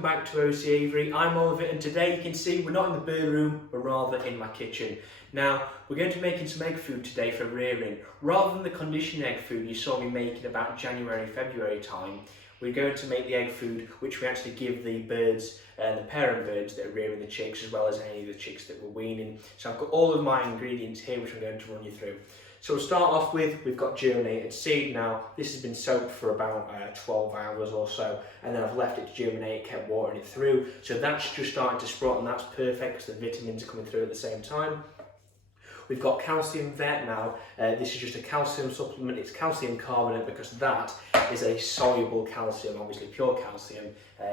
welcome back to OC Aviary. I'm Oliver, and today you can see we're not in the bird room, but rather in my kitchen. Now, we're going to be making some egg food today for rearing. Rather than the conditioned egg food you saw me making about January, February time, we're going to make the egg food which we actually give the birds, the parent birds that are rearing the chicks, as well as any of the chicks that we're weaning. So I've got all of my ingredients here which I'm going to run you through. So we'll start off with, we've got germinated seed. Now, this has been soaked for about 12 hours or so, and then I've left it to germinate, kept watering it through. So that's just starting to sprout, and that's perfect because the vitamins are coming through at the same time. We've got calcium vet now. This is just a calcium supplement. It's calcium carbonate because that is a soluble calcium. Obviously pure calcium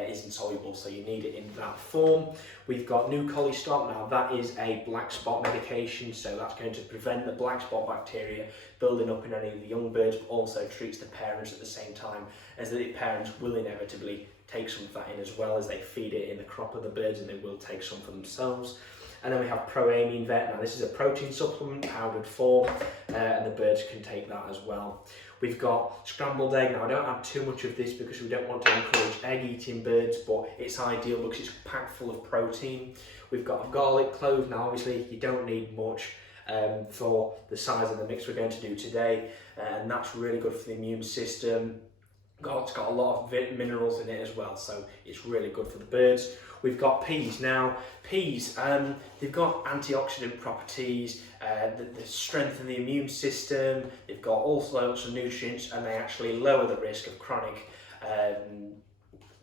isn't soluble, so you need it in that form. We've got new collie stock. Now that is a black spot medication, so that's going to prevent the black spot bacteria building up in any of the young birds, but also treats the parents at the same time, as the parents will inevitably take some of that in, as well as they feed it in the crop of the birds, and they will take some for themselves. And then we have Proamine Vet. Now this is a protein supplement, powdered form, and the birds can take that as well. We've got scrambled egg. Now I don't add too much of this because we don't want to encourage egg-eating birds, but it's ideal because it's packed full of protein. We've got a garlic clove. Now obviously you don't need much for the size of the mix we're going to do today, and that's really good for the immune system. It's got a lot of minerals in it as well, so it's really good for the birds. We've got peas. Now, peas, they've got antioxidant properties, they strengthen the immune system, they've got all sorts of nutrients, and they actually lower the risk of chronic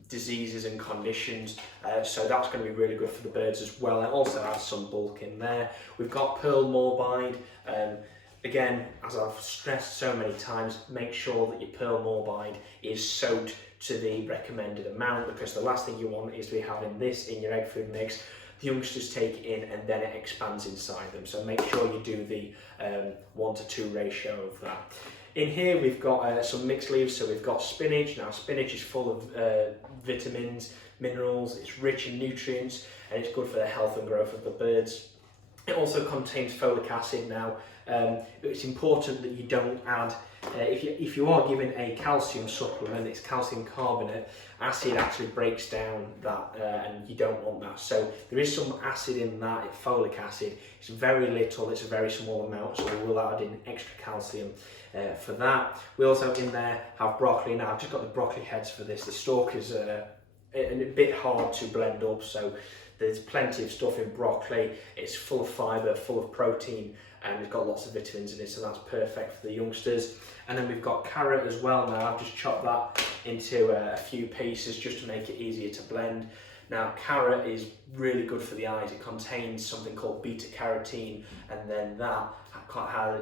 diseases and conditions, so that's going to be really good for the birds as well. It also has some bulk in there. We've got pearl morbide. Again, as I've stressed so many times, make sure that your pearl morbide is soaked to the recommended amount, because the last thing you want is to be having this in your egg food mix. The youngsters take it in and then it expands inside them. So make sure you do the 1:2 ratio of that. In here we've got some mixed leaves, so we've got spinach. Now spinach is full of vitamins, minerals, it's rich in nutrients, and it's good for the health and growth of the birds. It also contains folic acid. Now, it's important that you don't add, if you are given a calcium supplement, it's calcium carbonate, acid actually breaks down that, and you don't want that. So there is some acid in that, folic acid. It's very little, it's a very small amount, so we will add in extra calcium for that. We also in there have broccoli. Now I've just got the broccoli heads for this. The stalk is a bit hard to blend up, so there's plenty of stuff in broccoli. It's full of fibre, full of protein, and it's got lots of vitamins in it, so that's perfect for the youngsters. And then we've got carrot as well. Now I've just chopped that into a few pieces just to make it easier to blend. Now carrot is really good for the eyes. It contains something called beta carotene, and then that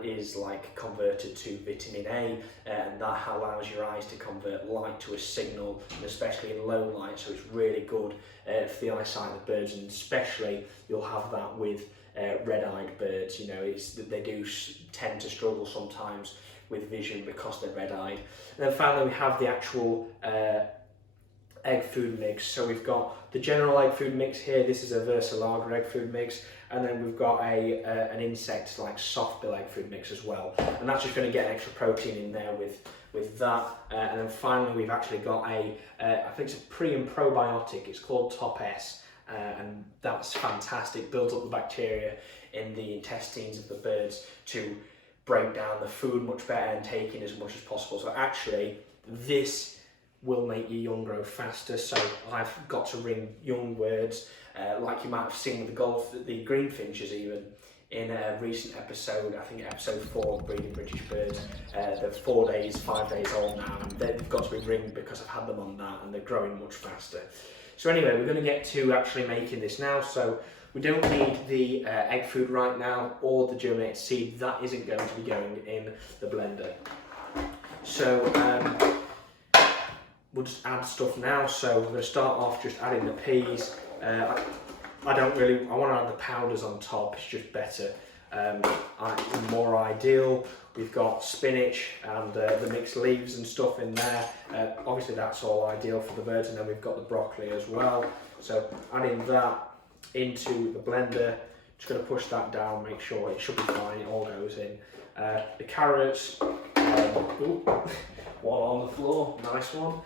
is like converted to vitamin A, and that allows your eyes to convert light to a signal, and especially in low light, so it's really good for the eyesight of the birds, and especially you'll have that with red-eyed birds. You know, they do tend to struggle sometimes with vision because they're red-eyed. And then finally we have the actual egg food mix. So we've got the general egg food mix here. This is a Versalager egg food mix, and then we've got an insect like soft bill egg food mix as well, and that's just going to get extra protein in there with that. And then finally we've actually got I think it's a pre and probiotic. It's called Top S, and that's fantastic. Builds up the bacteria in the intestines of the birds to break down the food much better and take in as much as possible. So actually this will make your young grow faster. So I've got to ring young birds, like you might have seen with the green finches even, in a recent episode, I think episode 4 of Breeding British Birds. They're 5 days old now, and they've got to be ringed because I've had them on that, and they're growing much faster. So anyway, we're going to get to actually making this now. So we don't need the egg food right now, or the germinated seed. That isn't going to be going in the blender. So we'll just add stuff now. So we're going to start off just adding the peas. I want to add the powders on top, it's just better, more ideal. We've got spinach and the mixed leaves and stuff in there. Obviously that's all ideal for the birds, and then we've got the broccoli as well. So adding that into the blender, just going to push that down, make sure it should be fine, it all goes in. The carrots, one on the floor, nice one.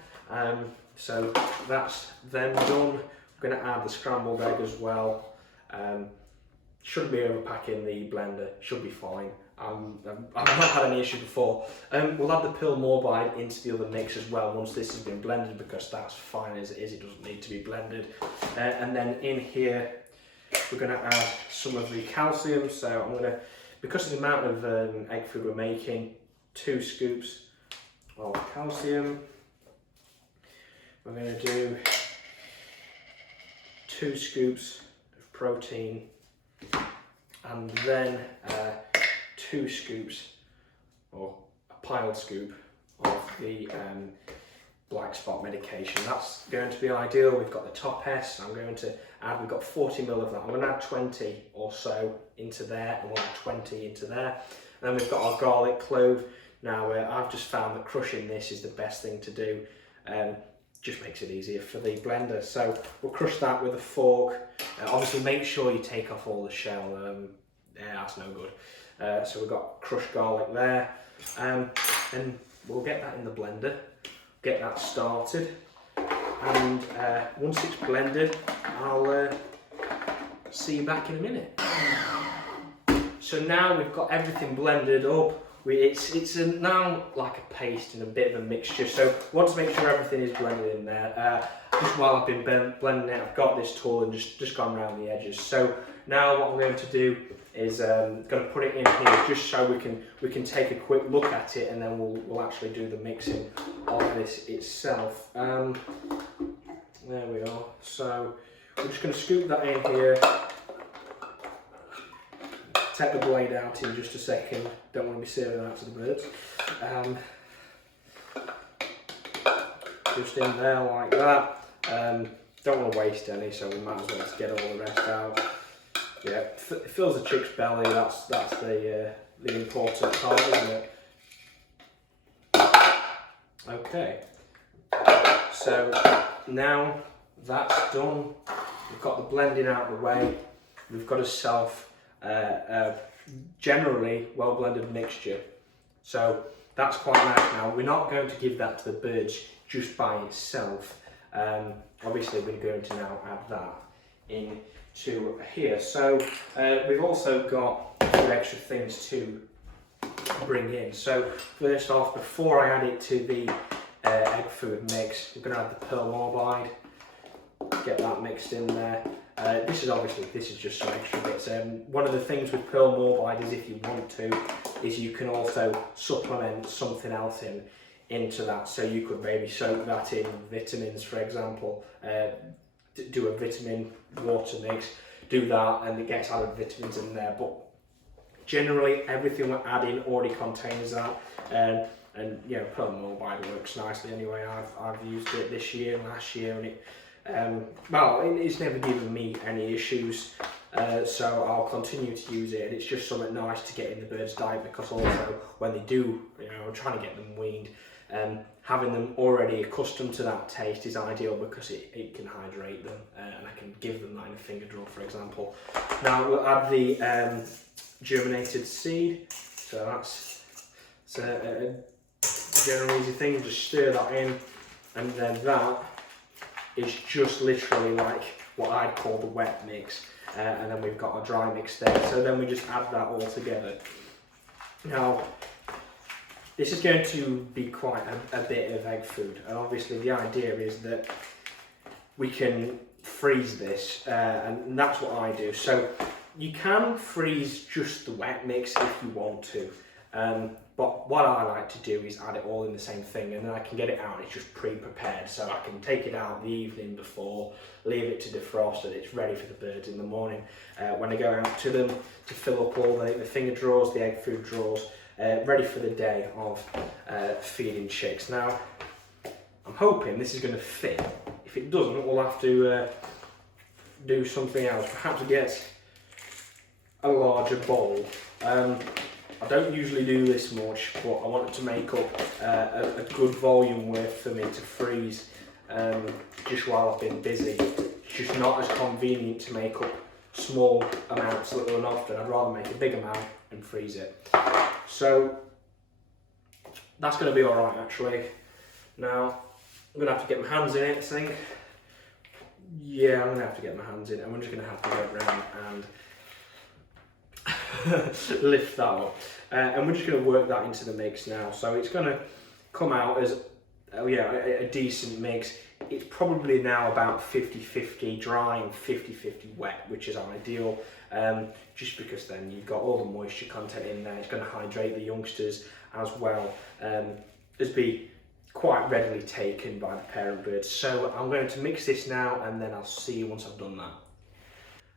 So that's them done. We're going to add the scrambled egg as well. Shouldn't be overpacking the blender, should be fine. I've not had any issue before. We'll add the pearl morbide into the other mix as well once this has been blended, because that's fine as it is, it doesn't need to be blended. And then in here we're going to add some of the calcium. So I'm going to, because of the amount of egg food we're making, 2 scoops of calcium. We're going to do 2 scoops of protein, and then 2 scoops, or a piled scoop, of the black spot medication. That's going to be ideal. We've got the top S. I'm going to add, we've got 40 ml of that. I'm going to add 20 or so into there, and we'll add 20 into there. And then we've got our garlic clove. Now I've just found that crushing this is the best thing to do. Just makes it easier for the blender. So we'll crush that with a fork. Obviously make sure you take off all the shell. Yeah, that's no good. So we've got crushed garlic there, and we'll get that in the blender, get that started, and once it's blended, I'll see you back in a minute. So now we've got everything blended up. It's now like a paste and a bit of a mixture, so I want to make sure everything is blended in there. Just while I've been blending it, I've got this tool and just gone around the edges. So now what I'm going to do is going to put it in here just so we can take a quick look at it, and then we'll actually do the mixing of this itself. There we are. So we're just going to scoop that in here. Take the blade out in just a second. Don't want to be serving that to the birds. Just in there like that. Don't want to waste any, so we might as well just get all the rest out. Yeah, it fills the chick's belly. That's the important part, isn't it? Okay. So now that's done. We've got the blending out of the way. We've got a generally well blended mixture, so that's quite nice. Now we're not going to give that to the birds just by itself. Obviously we're going to now add that into here. So we've also got a few extra things to bring in. So first off, before I add it to the egg food mix, we're going to add the pearl morbide. Get that mixed in there. This is just some extra bits. One of the things with pearl morbide is, if you want to, is you can also supplement something else into that. So you could maybe soak that in vitamins, for example. Do a vitamin water mix, do that, and it gets added vitamins in there. But generally, everything we're adding already contains that. And you know, pearl morbide works nicely anyway. I've used it this year and last year, and it. It's never given me any issues, so I'll continue to use it. And it's just something nice to get in the bird's diet, because also when they do, you know, I'm trying to get them weaned, having them already accustomed to that taste is ideal, because it can hydrate them, and I can give them that in a finger draw, for example. Now we'll add the germinated seed. So that's a general easy thing. Just stir that in, and then that is just literally like what I'd call the wet mix, and then we've got a dry mix there. So then we just add that all together. Now this is going to be quite a bit of egg food, and obviously the idea is that we can freeze this, and that's what I do. So you can freeze just the wet mix if you want to, but what I like to do is add it all in the same thing, and then I can get it out. It's just pre-prepared, so I can take it out the evening before, leave it to defrost, and it's ready for the birds in the morning when I go out to them to fill up all the finger drawers, the egg food drawers, ready for the day of feeding chicks. Now I'm hoping this is going to fit. If it doesn't, we'll have to do something else. Perhaps get a larger bowl. I don't usually do this much, but I wanted to make up a good volume worth for me to freeze just while I've been busy. It's just not as convenient to make up small amounts little and often. I'd rather make a big amount and freeze it. So that's going to be alright actually. Now I'm going to have to get my hands in it, I think. Yeah, I'm going to have to get my hands in, and we're just going to have to go around and lift that up. And we're just going to work that into the mix now. So it's going to come out as, a decent mix. It's probably now about 50-50 dry and 50-50 wet, which is ideal. Just because then you've got all the moisture content in there. It's going to hydrate the youngsters as well as be quite readily taken by the parent birds. So I'm going to mix this now, and then I'll see you once I've done that.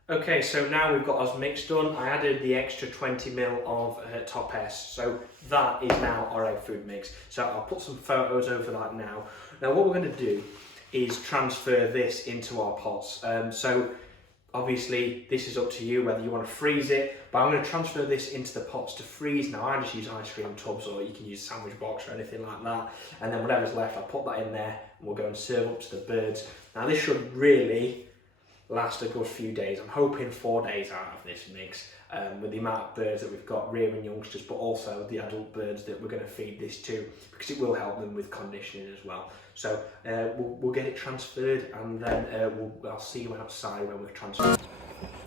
Okay, so now we've got our mix done. I added the extra 20ml of Top S, so that is now our egg food mix. So I'll put some photos over that now. Now what we're going to do is transfer this into our pots. So obviously this is up to you whether you want to freeze it, but I'm going to transfer this into the pots to freeze. Now I just use ice cream tubs, or you can use a sandwich box or anything like that, and then whatever's left I'll put that in there and we'll go and serve up to the birds. Now this should really last a good few days. I'm hoping 4 days out of this mix, with the amount of birds that we've got rearing youngsters, but also the adult birds that we're going to feed this to, because it will help them with conditioning as well. So we'll get it transferred, and then I'll see you outside when we've transferred.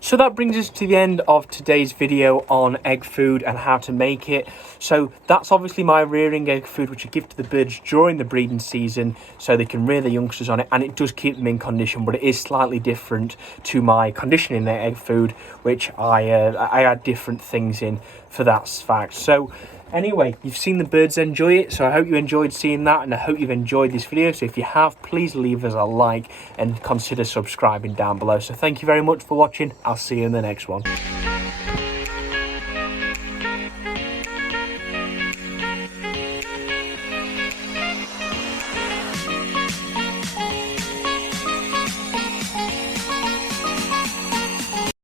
So that brings us to the end of today's video on egg food and how to make it. So that's obviously my rearing egg food, which I give to the birds during the breeding season so they can rear their youngsters on it, and it does keep them in condition, but it is slightly different to my conditioning their egg food, which I add different things in for that fact. So anyway, you've seen the birds enjoy it, so I hope you enjoyed seeing that, and I hope you've enjoyed this video. So if you have, please leave us a like and consider subscribing down below. So thank you very much for watching. I'll see you in the next one.